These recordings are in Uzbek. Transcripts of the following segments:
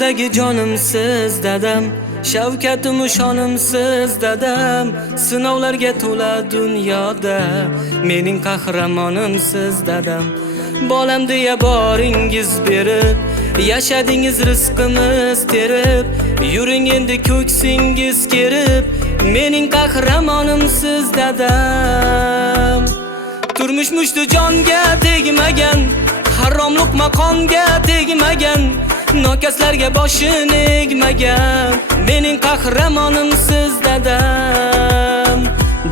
jonimdagi jonimsiz dadam, shavkatim shonimsiz dadam, sinovlarga to'la dunyoda mening qahramonimsiz dadam. Bolam deya boringiz berib, yashadingiz rizqimiz terib, yuring endi ko'ksingiz kerib, mening qahramonimsiz dadam. Turmush mushti jonga tegmagan, haromlik maqomga tegmagan, nokaslarga boshini egmagan, mening qahramonimsiz dadam.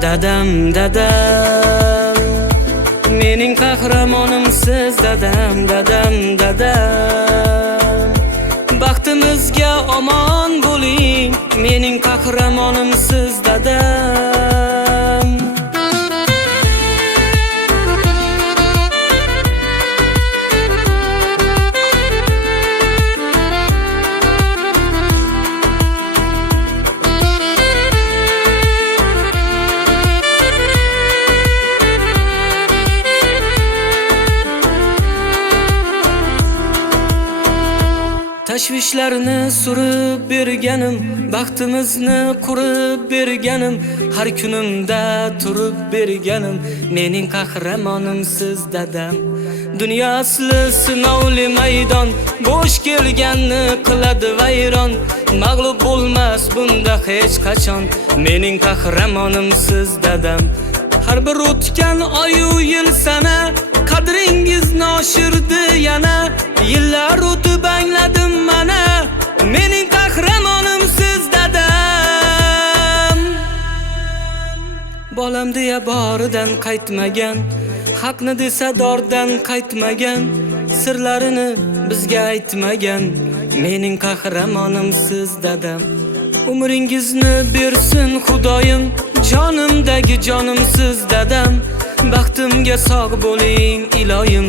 Dadam, dadam, mening qahramonimsiz dadam, dadam, dadam. Baxtimizga omon bo'ling, mening qahramonimsiz dadam. Tashvishlarni surib berganim, baxtimizni qurib berganim, har kunimda turib berganim, mening qahramonimsiz dadam. Dunyo asli sinovli maydon, bo'sh kelganni qiladi vayron, mag'lub bo'lmas bunda hech qachon, mening qahramonimsiz dadam. Har bir o'tgan oyu yil sana qadringizni oshirdi yana, yillar o'tib angladim mana, mening qahramonimsiz dadam. Bolam deya boridan qaytmagan, haqni desa dordan qaytmagan, sirlarini bizga aytmagan, mening qahramonimsiz dadam. Umringizni bersin Xudoyim, jonimdagi jonimsiz dadam. Baxtimga sog' bo'ling iloyim,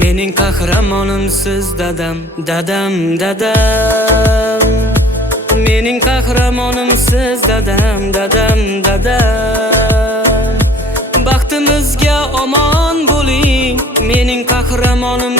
mening qahramonimsiz dadam. Dadam, dadam, mening qahramonimsiz dadam, dadam, dadam. Baxtimizga omon bo'ling, mening qahramonim